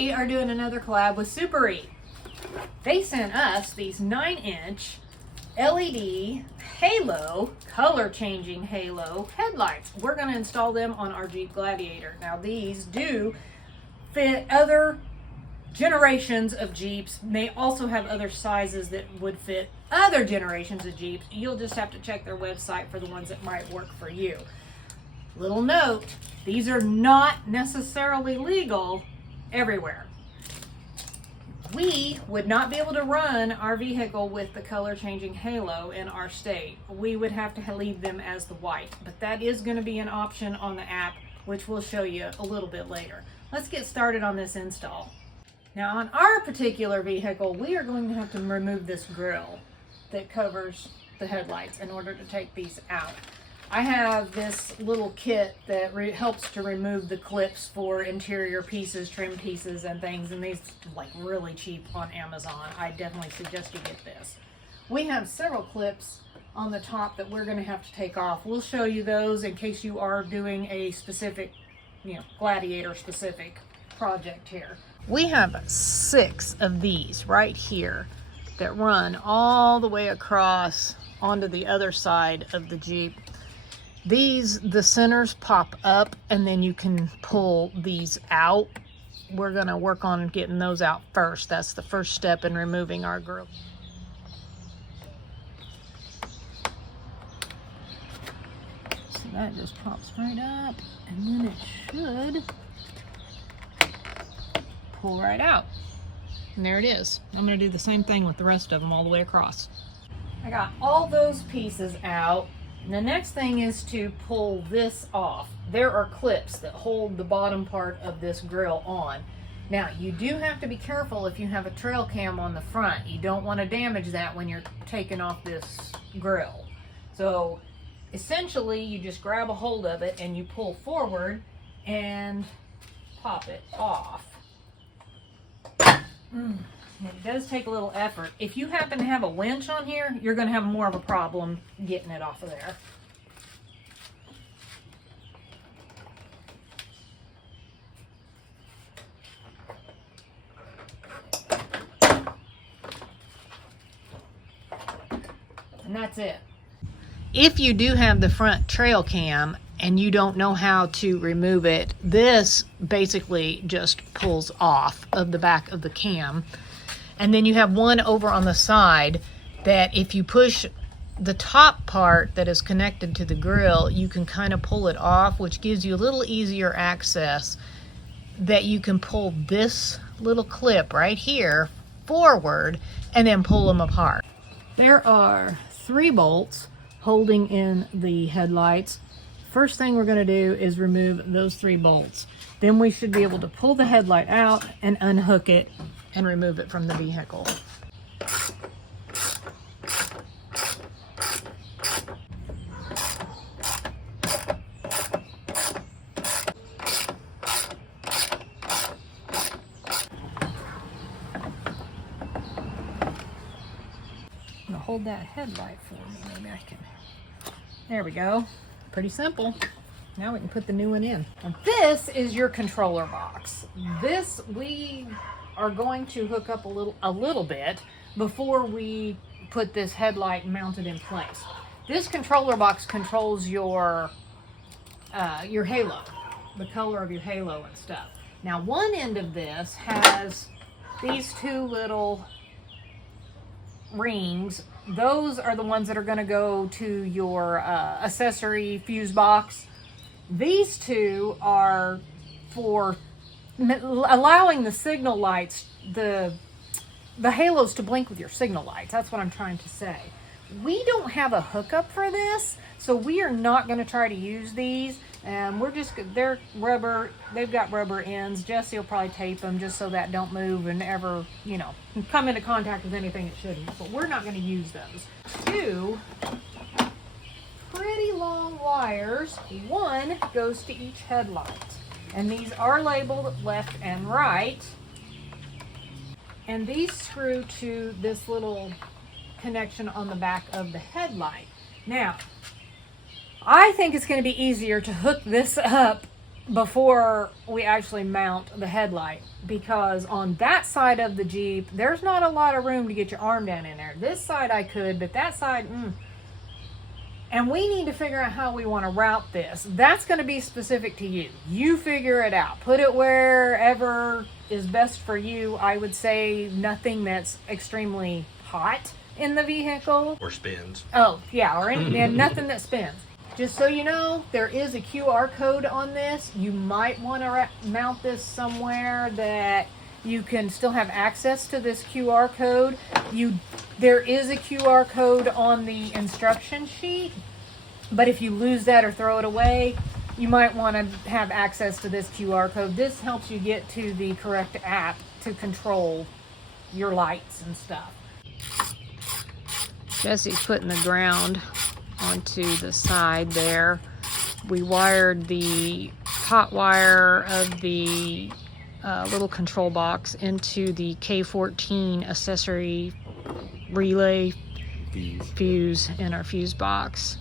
we are doing another collab with Suparee. They sent us these 9-inch LED halo, color changing halo headlights. We're going to install them on our Jeep Gladiator. Now these do fit other generations of Jeeps. They also have other sizes that would fit other generations of Jeeps. You'll just have to check their website for the ones that might work for you. Little note, these are not necessarily legal everywhere. We would not be able to run our vehicle with the color changing halo in our state. We would have to leave them as the white, but that is going to be an option on the app, which we'll show you a little bit later. Let's get started on this install. Now on our particular vehicle, we are going to have to remove this grill that covers the headlights in order to take these out. I have this little kit that helps to remove the clips for interior pieces, trim pieces, and things, and these are like really cheap on Amazon. I definitely suggest you get this. We have several clips on the top that we're going to have to take off. We'll show you those in case you are doing a specific, Gladiator specific project here. We have 6 of these right here that run all the way across onto the other side of the Jeep. The centers pop up and then you can pull these out. We're going to work on getting those out first. That's the first step in removing our grill. So that just pops right up and then it should pull right out. And there it is. I'm going to do the same thing with the rest of them all the way across. I got all those pieces out. The next thing is to pull this off. There are clips that hold the bottom part of this grill on. Now, you do have to be careful if you have a trail cam on the front. You don't want to damage that when you're taking off this grill. So, essentially, you just grab a hold of it and you pull forward and pop it off. It does take a little effort. If you happen to have a winch on here, you're going to have more of a problem getting it off of there. And that's it. If you do have the front trail cam and you don't know how to remove it, this basically just pulls off of the back of the cam. And then you have one over on the side that if you push the top part that is connected to the grill, you can kind of pull it off, which gives you a little easier access, that you can pull this little clip right here forward and then pull them apart. There are 3 bolts holding in the headlights. First thing we're going to do is remove those 3 bolts. Then we should be able to pull the headlight out and unhook it and remove it from the vehicle. I'm gonna hold that headlight for me. Maybe I can. There we go. Pretty simple. Now we can put the new one in. And this is your controller box. This we are going to hook up a little bit before we put this headlight mounted in place. This controller box controls your halo, the color of your halo and stuff. Now one end of this has these 2 little rings. Those are the ones that are going to go to your accessory fuse box. These 2 are for allowing the signal lights, the halos to blink with your signal lights. That's what I'm trying to say. We don't have a hookup for this, so we are not going to try to use these. They're rubber, they've got rubber ends. Jesse will probably tape them just so that don't move and ever, come into contact with anything it shouldn't. But we're not going to use those. 2 pretty long wires. 1 goes to each headlight. And these are labeled left and right. And these screw to this little connection on the back of the headlight. Now, I think it's going to be easier to hook this up before we actually mount the headlight, because on that side of the Jeep there's not a lot of room to get your arm down in there. This side I could, but that side, and we need to figure out how we want to route this. That's going to be specific to you. You figure it out. Put it wherever is best for you. I would say nothing that's extremely hot in the vehicle. Or spins. Oh, yeah, or and nothing that spins. Just so you know, there is a QR code on this. You might want to mount this somewhere that you can still have access to this QR code. There is a QR code on the instruction sheet, but if you lose that or throw it away, you might want to have access to this QR code. This helps you get to the correct app to control your lights and stuff. Jesse's putting the ground onto the side there. We wired the hot wire of the little control box into the K14 accessory relay fuse in our fuse box.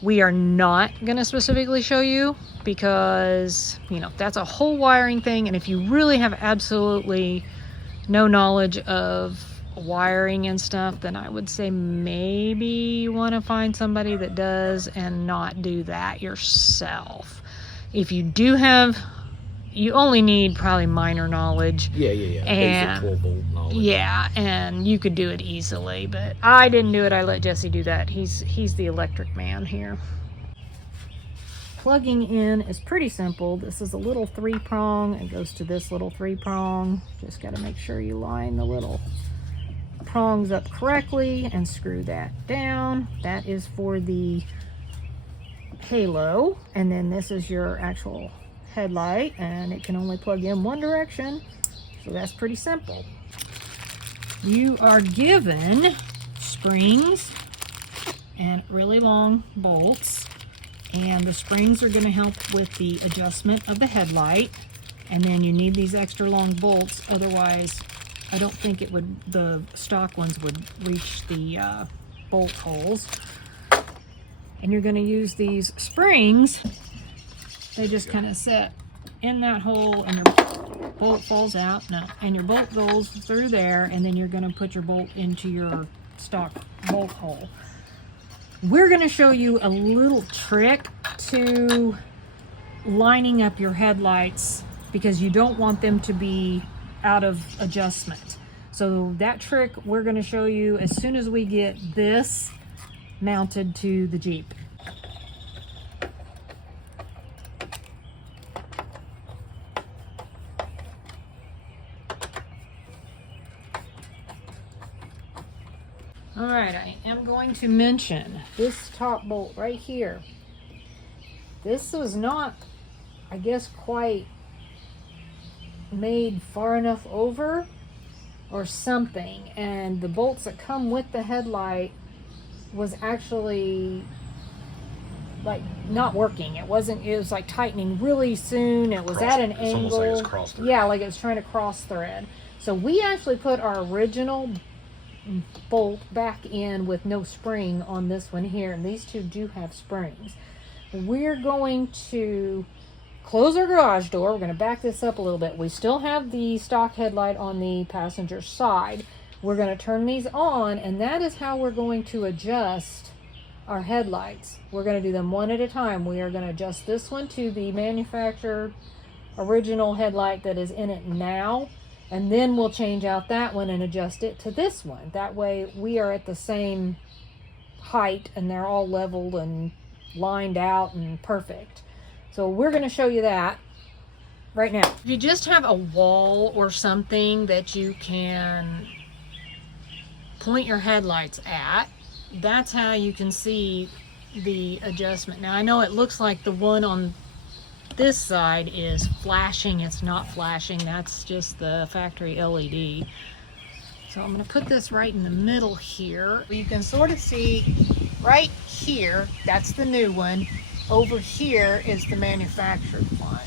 We are not going to specifically show you because, you know, that's a whole wiring thing, and if you really have absolutely no knowledge of wiring and stuff, then I would say maybe you want to find somebody that does and not do that yourself. If you do have, you only need probably minor knowledge. Yeah. And basic 12-volt knowledge. Yeah, and you could do it easily, but I didn't do it. I let Jesse do that. He's the electric man here. Plugging in is pretty simple. This is a little 3-prong. It goes to this little 3-prong. Just got to make sure you line the little prongs up correctly and screw that down. That is for the halo, and then this is your actual headlight, and it can only plug in one direction, so that's pretty simple. You are given springs and really long bolts, and the springs are going to help with the adjustment of the headlight, and then you need these extra long bolts, otherwise I don't think the stock ones would reach the bolt holes. And you're going to use these springs. They just kind of set in that hole, and your bolt falls out. No, and your bolt goes through there, and then you're going to put your bolt into your stock bolt hole. We're going to show you a little trick to lining up your headlights because you don't want them to be out of adjustment. So that trick we're going to show you as soon as we get this mounted to the Jeep. All right, I am going to mention this top bolt right here. This was not, I guess, quite made far enough over or something, and the bolts that come with the headlight was actually like not working. It was like tightening really soon. It was at an angle. Almost like it's cross thread. Yeah, like it was trying to cross thread. So we actually put our original bolt back in with no spring on this one here, and these two do have springs. We're going to close our garage door. We're going to back this up a little bit. We still have the stock headlight on the passenger side. We're going to turn these on, and that is how we're going to adjust our headlights. We're going to do them one at a time. We are going to adjust this one to the manufacturer original headlight that is in it now, and then we'll change out that one and adjust it to this one. That way we are at the same height and they're all leveled and lined out and perfect. So we're going to show you that right now. If you just have a wall or something that you can point your headlights at, that's how you can see the adjustment. Now I know it looks like the one on this side is flashing. It's not flashing. That's just the factory LED. So I'm going to put this right in the middle here. You can sort of see right here, that's the new one. Over here is the manufactured one.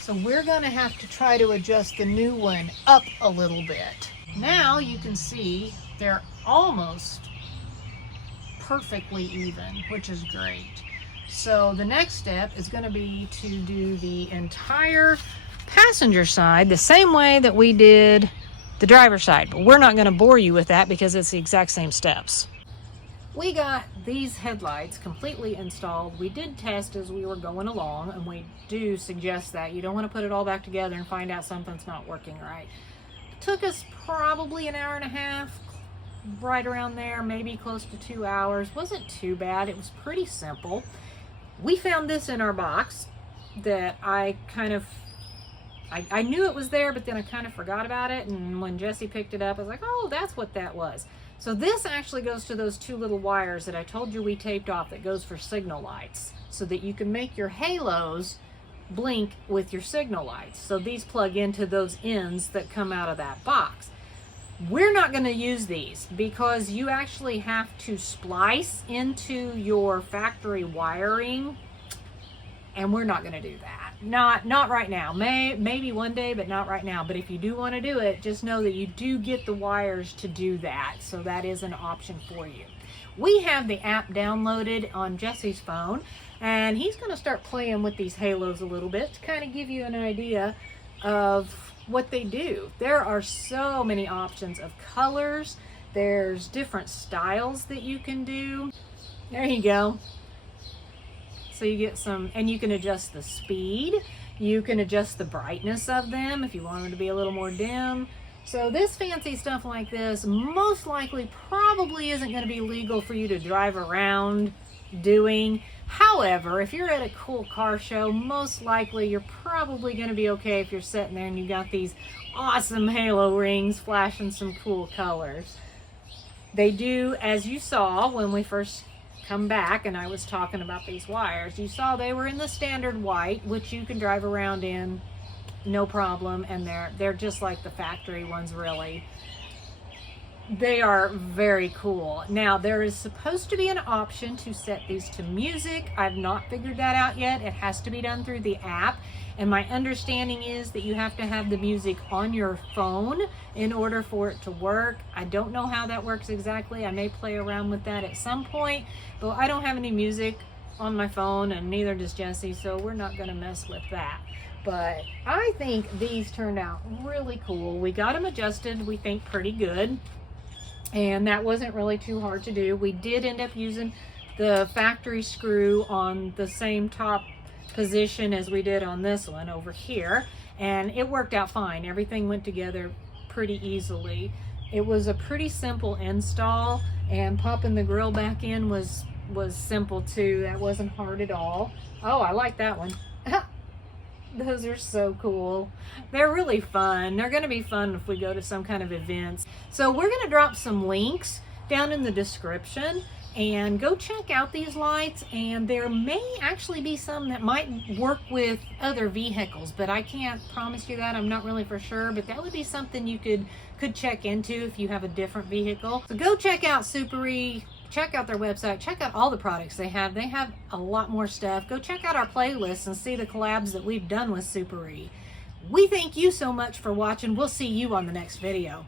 So we're going to have to try to adjust the new one up a little bit. Now you can see they're almost perfectly even, which is great. So the next step is going to be to do the entire passenger side the same way that we did the driver's side, but we're not going to bore you with that because it's the exact same steps. We got these headlights completely installed. We did test as we were going along, and we do suggest that you don't want to put it all back together and find out something's not working right. It took us probably an hour and a half, right around there, maybe close to 2 hours. Wasn't too bad. It was pretty simple. We found this in our box that I knew it was there, but then I kind of forgot about it, and when Jesse picked it up, I was like, oh, that's what that was. So this actually goes to those 2 little wires that I told you we taped off that goes for signal lights, so that you can make your halos blink with your signal lights. So these plug into those ends that come out of that box. We're not going to use these because you actually have to splice into your factory wiring, and we're not going to do that. Not right now. Maybe one day, but not right now. But if you do want to do it, just know that you do get the wires to do that. So that is an option for you. We have the app downloaded on Jesse's phone, and he's going to start playing with these halos a little bit to kind of give you an idea of what they do. There are so many options of colors. There's different styles that you can do. There you go. So you get some, and you can adjust the speed. You can adjust the brightness of them if you want them to be a little more dim. So this fancy stuff like this most likely probably isn't going to be legal for you to drive around doing. However, if you're at a cool car show, most likely you're probably going to be okay if you're sitting there and you got these awesome halo rings flashing some cool colors. They do, as you saw when we first come back and I was talking about these wires, you saw they were in the standard white, which you can drive around in no problem, and they're just like the factory ones, really. They are very cool. Now, there is supposed to be an option to set these to music. I've not figured that out yet. It has to be done through the app, and my understanding is that you have to have the music on your phone in order for it to work. I don't know how that works exactly. I may play around with that at some point, but I don't have any music on my phone, and neither does Jesse, so we're not going to mess with that. But I think these turned out really cool. We got them adjusted, we think, pretty good. And that wasn't really too hard to do. We did end up using the factory screw on the same top position as we did on this one over here, and it worked out fine. Everything went together pretty easily. It was a pretty simple install, and popping the grill back in was simple too. That wasn't hard at all. Oh, I like that one. Those are so cool. They're really fun. They're going to be fun if we go to some kind of events. So we're going to drop some links down in the description, and go check out these lights. And there may actually be some that might work with other vehicles, but I can't promise you that. I'm not really for sure, but that would be something you could check into if you have a different vehicle. So go check out Suparee. Check out their website. Check out all the products they have. They have a lot more stuff. Go check out our playlist and see the collabs that we've done with Suparee. We thank you so much for watching. We'll see you on the next video.